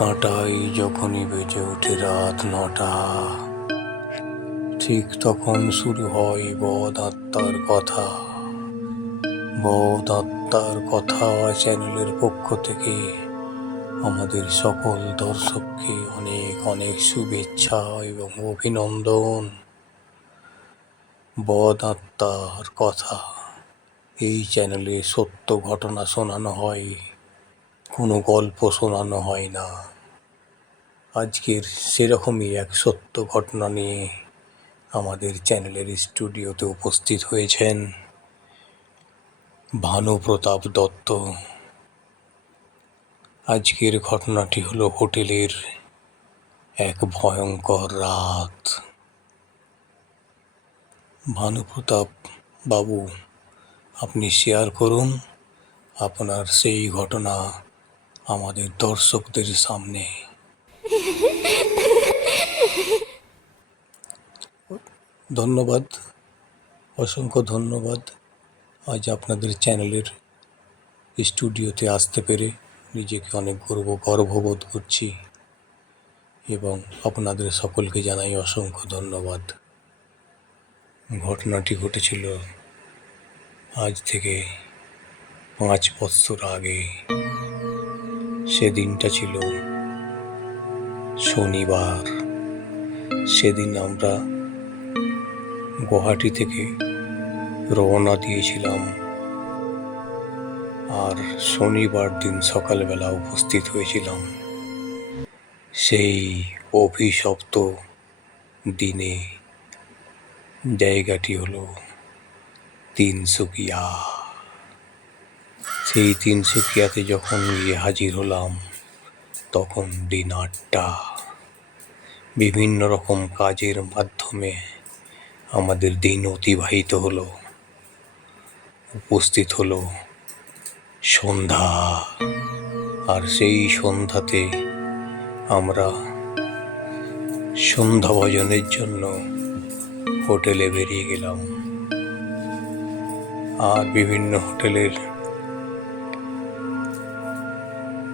কাঁটাই যখনই বেজে ওঠে রাত নটা, ঠিক তখন শুরু হয় বদ আত্মার কথা। বদ আত্মার কথা চ্যানেলের পক্ষ থেকে আমাদের সকল দর্শককে অনেক অনেক শুভেচ্ছা এবং অভিনন্দন। বদ আত্মার কথা, এই চ্যানেলে সত্য ঘটনা শোনানো হয়। কোনো গল্প শোনানো হয় না। আজকের সেরকমই এক সত্য ঘটনা নিয়ে আমাদের চ্যানেলের স্টুডিওতে উপস্থিত হয়েছেন ভানুপ্রতাপ দত্ত। আজকের ঘটনাটি হলো হোটেলের এক ভয়ঙ্কর রাত। ভানুপ্রতাপ বাবু, আপনি শেয়ার করুন আপনার সেই ঘটনা আমাদের দর্শকদের সামনে। ধন্যবাদ, অসংখ্য ধন্যবাদ। আজ আপনাদের চ্যানেলের স্টুডিওতে আসতে পেরে নিজেকে অনেক গর্ব, গর্ববোধ করছি এবং আপনাদের সকলকে জানাই অসংখ্য ধন্যবাদ। ঘটনাটি ঘটেছিল আজ থেকে পাঁচ বৎসর আগে। সেদিনটা ছিল শনিবার। সেদিন আমরা গুয়াহাটি থেকে রওনা দিয়েছিলাম। আর শনিবার দিন সকালবেলা উপস্থিত হয়েছিলাম। সেই অভিশপ্ত দিনে। জায়গাটি হলো তিনসুকিয়া। সেই তিনসুকিয়াতে যখন গিয়ে হাজির হলাম, তখন দিন আটটা বিভিন্ন রকম কাজের মাধ্যমে আমাদের দিন অতিবাহিত হলো, উপস্থিত হলো সন্ধ্যা। আর সেই সন্ধ্যাতে আমরা সন্ধ্যা ভজনের জন্য হোটেলে বেরিয়ে গেলাম। আর বিভিন্ন হোটেলের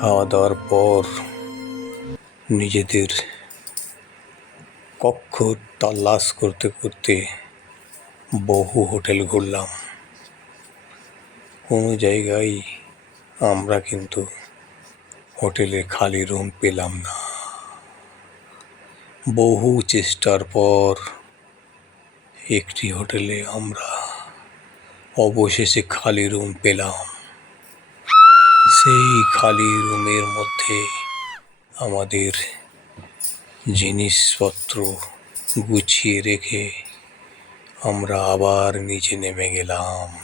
খাওয়া দাওয়ার পর নিজেদের কক্ষ তালাশ করতে করতে বহু হোটেল ঘুরলাম। কোনো জায়গায় আমরা কিন্তু হোটেলে খালি রুম পেলাম না। বহু চেষ্টার পর একটি হোটেলে আমরা অবশেষে খালি রুম পেলাম। সেই খালি রুমের মধ্যে আমাদের জিনিসপত্র গুছিয়ে রেখে আমরা আবার নিচে নেমে গেলাম।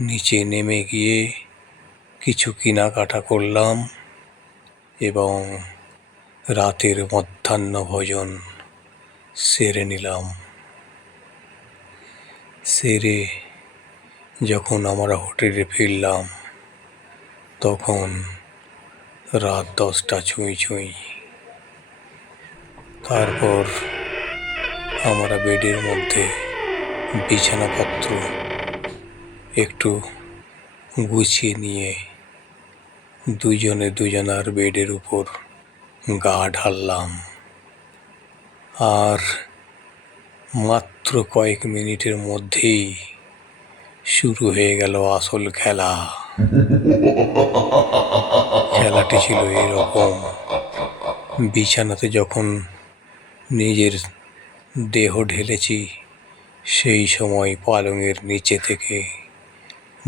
নিচে নেমে গিয়ে কিছু কেনাকাটা করলাম এবং রাতের মধ্যাহ্ন ভোজন সেরে নিলাম। সেরে যখন আমরা হোটেলে ফিরলাম, তখন রাত দশটা ছুঁই ছুঁই। তারপর আমরা বেডের মধ্যে বিছানাপত্র একটু গুছিয়ে নিয়ে দুজনে দুজনার বেডের উপর গা ঢাললাম। আর মাত্র কয়েক মিনিটের মধ্যেই শুরু হয়ে গেল আসল খেলা। খেলাটি ছিল এরকম। বিছানাতে যখন নিজের দেহ ঢেলেছি, সেই সময় পালঙের নিচে থেকে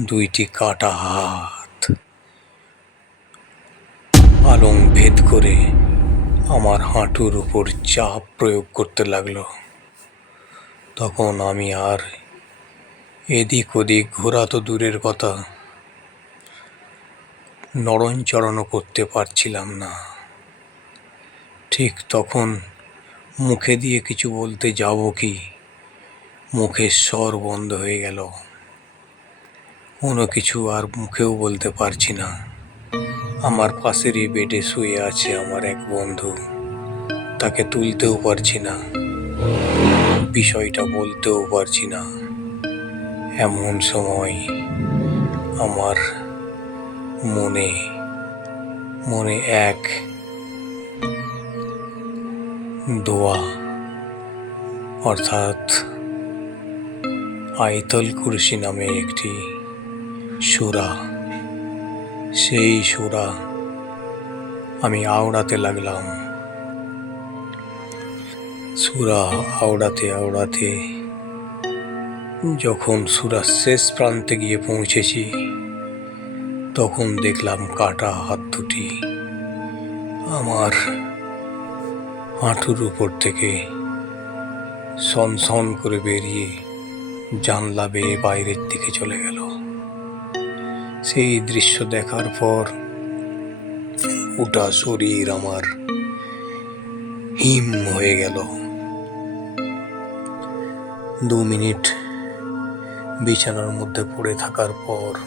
দুইটি কাটা হাত। পালং ভেদ করে আমার হাঁটুর উপর চাপ প্রয়োগ করতে লাগল। তখন আমি আর এদিক ওদিক ঘোরা তো দূরের কথা। নড়নচড়নও করতে পারছিলাম না। ঠিক তখন মুখে দিয়ে কিছু বলতে যাব কি? মুখের স্বর বন্ধ হয়ে গেল। কোনো কিছু আর মুখেও বলতে পারছি না। আমার পাশেরই বেডে শুয়ে আছে আমার এক বন্ধু। তাকে তুলতেও পারছি না। বিষয়টা বলতেও পারছি না। এমন সময় আমার মনে মনে এক দোয়া, অর্থাৎ আয়তল কুরসি নামে একটি সুরা। সেই সুরা আমি আওড়াতে লাগলাম। সুরা আওড়াতে আওড়াতে যখন সুরার শেষ প্রান্তে গিয়ে পৌঁছেছি, তখন দেখলাম কাটা হাত দুটি আমার হাঁটুর উপর থেকে সন করে বেরিয়ে জানলা বেয়ে বাইরের দিকে চলে গেল। সেই দৃশ্য দেখার পর গোটা শরীর আমার হিম হয়ে গেল। দু মিনিট বিছানার মধ্যে পড়ে থাকার পর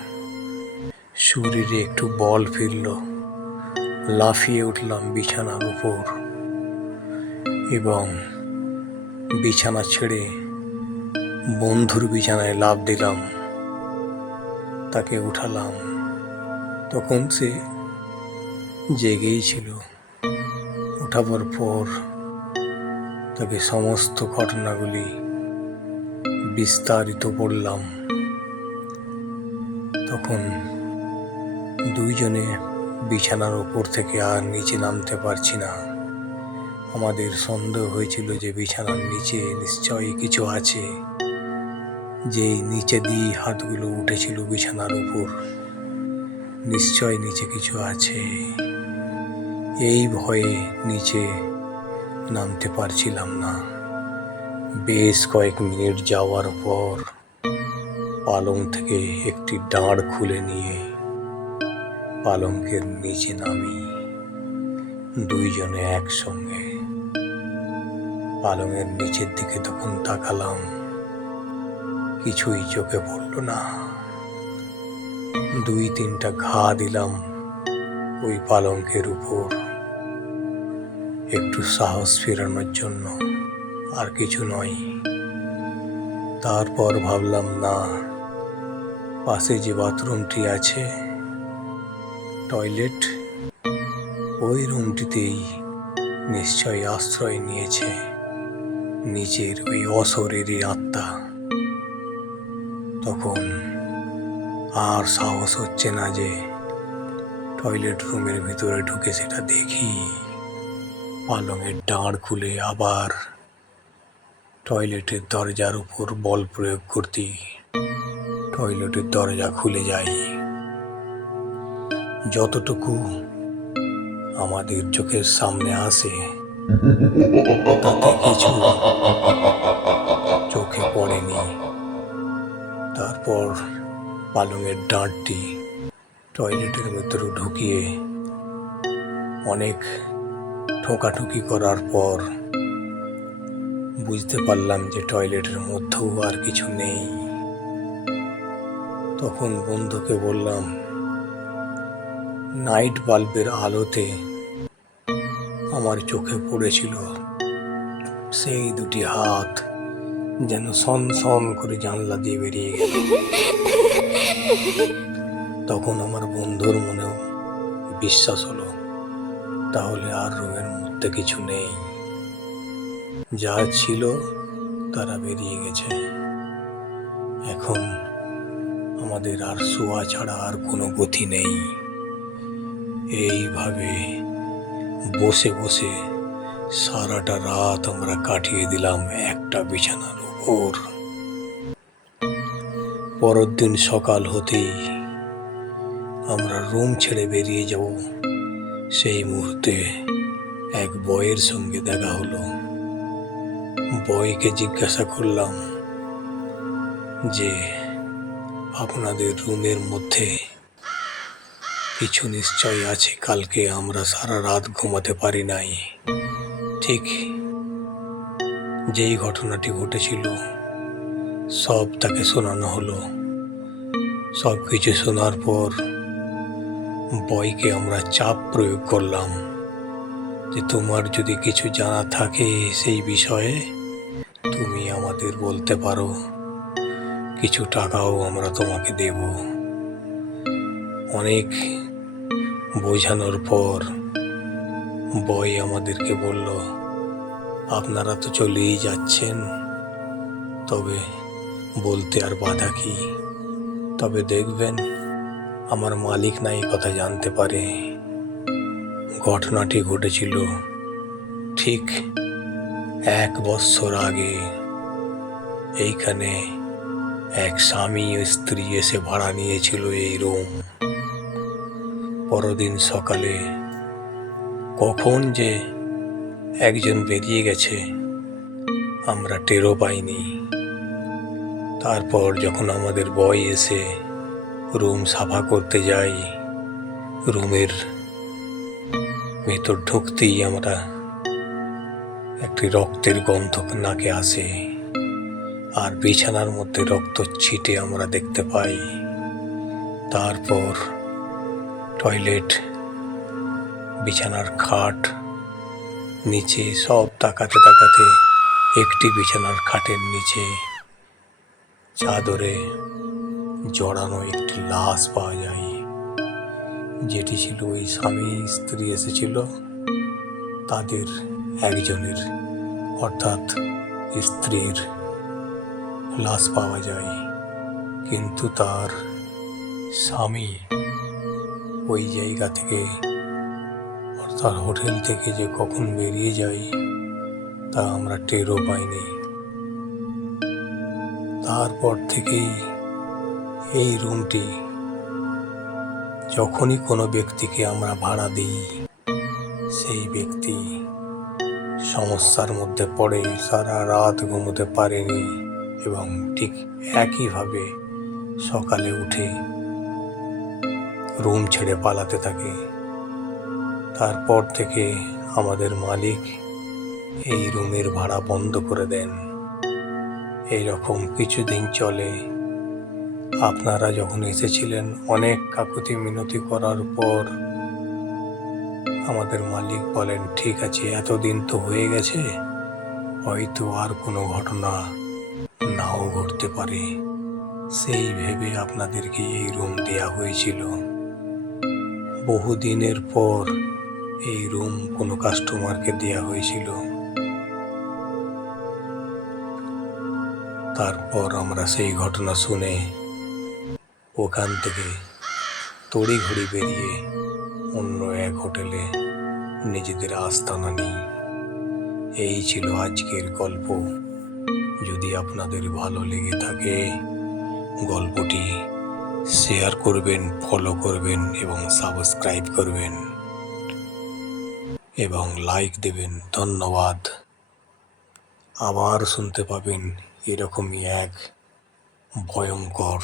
শরীরে একটু বল ফিরল। লাফিয়ে উঠলাম বিছানার উপর এবং বিছানা ছেড়ে বন্ধুর বিছানায় লাভ দিলাম। তাকে উঠালাম। তখন সে জেগেই ছিল। উঠাবার পর তাকে সমস্ত ঘটনাগুলি বিস্তারিত বললাম। তখন দুইজনে বিছানার ওপর থেকে আর নিচে নামতে পারছি না। আমাদের সন্দেহ হয়েছিল যে বিছানার নিচে নিশ্চয়ই কিছু আছে। যে নিচে দিয়ে হাতগুলো উঠেছিল বিছানার উপর নিশ্চয় নিচে কিছু আছে। এই ভয়ে নিচে নামতে পারছিলাম না। বেশ কয়েক মিনিট যাওয়ার পর পালং থেকে একটি দাঁড় খুলে নিয়ে পালঙ্কের নিচে নামি। দুইজনে একসঙ্গে পালংয়ের নিচের দিকে তখন তাকালাম। কিছুই চোখে পড়ল না। দুই তিনটা ঘা দিলাম ওই পালঙ্কের উপর। একটু সাহস ফেরানোর জন্য আর কিছু নয়। তারপর ভাবলাম, না, পাশে যে বাথরুমটি আছে, টয়লেট, ওই রুমটিতেই নিশ্চয়ই আশ্রয় নিয়েছে নিজের ওই অশরীরী আত্মা। তখন আর সাহস হচ্ছে না যে টয়লেট রুমের ভিতরে ঢুকে সেটা দেখি। পালংয়ের ডাঁড় খুলে আবার টয়লেটের দরজার উপর বল প্রয়োগ করতে। টয়লেটের দরজা খুলে যায়। যতটুকু আমাদের চোখের সামনে আসে কিছু চোখে পড়েনি। তারপর পালংয়ের ডাঁটটি টয়লেটের ভেতরে ঢুকিয়ে অনেক ঠোকাঠুকি করার পর বুঝতে পারলাম যে টয়লেটের মধ্যেও আর কিছু নেই। তখন বন্ধুকে বললাম, নাইট বাল্বের আলোতে আমার চোখে পড়েছিল সেই দুটি হাত যেন সন সন করে জানলা দিয়ে বেরিয়ে গেল। তখন আমার বন্ধুর মনেও বিশ্বাস হলো, তাহলে আর রুমের মধ্যে কিছু নেই। যা ছিল তারা বেরিয়ে গেছে। এখন আমাদের আর শোয়া ছাড়া আর কোনো গতি নেই। এইভাবে বসে বসে সারাটা রাত আমরা কাটিয়ে দিলাম একটা বিছানার উপর পরের দিন সকাল হতেই আমরা রুম ছেড়ে বেরিয়ে যাব। সেই মুহূর্তে এক বয়ের সঙ্গে দেখা হলো। বয়কে জিজ্ঞাসা করলাম যে, আপনাদের রুমের মধ্যে কিছু নিশ্চয় আছে? কালকে আমরা সারা রাত ঘুমাতে পারি নাই। ঠিক যেই ঘটনাটি ঘটেছিল, সব তাকে শোনানো হলো। সব কিছু শোনার পর বয়কে আমরা চাপ প্রয়োগ করলাম যে, তোমার যদি কিছু জানা থাকে সেই বিষয়ে তুমি আমাদের বলতে পারো। কিছু টাকাও আমরা তোমাকে দেব। অনেক বোঝানোর পর বয় আমাদেরকে বলল, আপনারা তো চলেই যাচ্ছেন। তবে বলতে আর বাধা কি? তবে দেখবেন, আমার মালিক নাই কথা জানতে পারে। ঘটনাটি ঘটেছিল ঠিক এক বৎসর আগে এইখানে এক স্বামী ও স্ত্রী এসে ভাড়া নিয়েছিল এই রুম। পরদিন সকালে কখন যে একজন বেরিয়ে গেছে, আমরা টেরও পাইনি। তারপর যখন আমাদের বয় এসে রুম সাফা করতে যাই রুমের ভেতর ঢুকতেই আমরা একটি রক্তের গন্ধ নাকে আসে। আর বিছানার মধ্যে রক্ত ছিটে আমরা দেখতে পাই। তারপর টয়লেট, বিছানার খাট, নিচে সব তাকাতে তাকাতে একটি বিছানার খাটের নিচে চাদরে জড়ানো একটি লাশ পাওয়া যায়, যেটি ছিল ওই স্বামী স্ত্রী এসেছিল, তাদের একজনের, অর্থাৎ স্ত্রীর লাশ পাওয়া যায়। কিন্তু তার স্বামী ওই জায়গা থেকে, অর্থাৎ হোটেল থেকে যে কখন বেরিয়ে যায়, তা আমরা টেরও পাইনি। তারপর থেকেই এই রুমটি যখনই কোনো ব্যক্তিকে আমরা ভাড়া দিই, সেই ব্যক্তি সমস্যার মধ্যে পড়ে, সারা রাত ঘুমোতে পারেনি এবং ঠিক একইভাবে সকালে উঠে রুম ছেড়ে পালাতে থাকে। তারপর থেকে আমাদের মালিক এই রুমের ভাড়া বন্ধ করে দেন। এই রকম কিছুদিন চলে। আপনারা যখন এসেছিলেন অনেক কাকুতি মিনতি করার পর আমাদের মালিক বলেন, ঠিক আছে, এতদিন তো হয়ে গেছে, হয়তো আর কোনো ঘটনা নাও ঘটতে পারে। সেই ভেবে আপনাদেরকে এই রুম দেয়া হয়েছিল। বহুদিনের পর এই রুম কোনো কাস্টমারকে দেয়া হয়েছিল। তারপর আমরা সেই ঘটনা শুনে ওখান থেকে তড়িঘড়ি বেরিয়ে অন্য এক হোটেলে নিজেদের আস্তানা নিই। এই ছিল আজকের গল্প। যদি আপনাদের ভালো লেগে থাকে, গল্পটি শেয়ার করবেন ফলো করবেন এবং সাবস্ক্রাইব করবেন। এবং লাইক দেবেন। ধন্যবাদ। আবার শুনতে পাবেন এরকমই এক ভয়ঙ্কর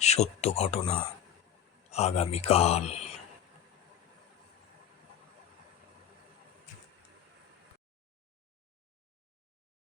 সত্য ঘটনা আগামীকাল।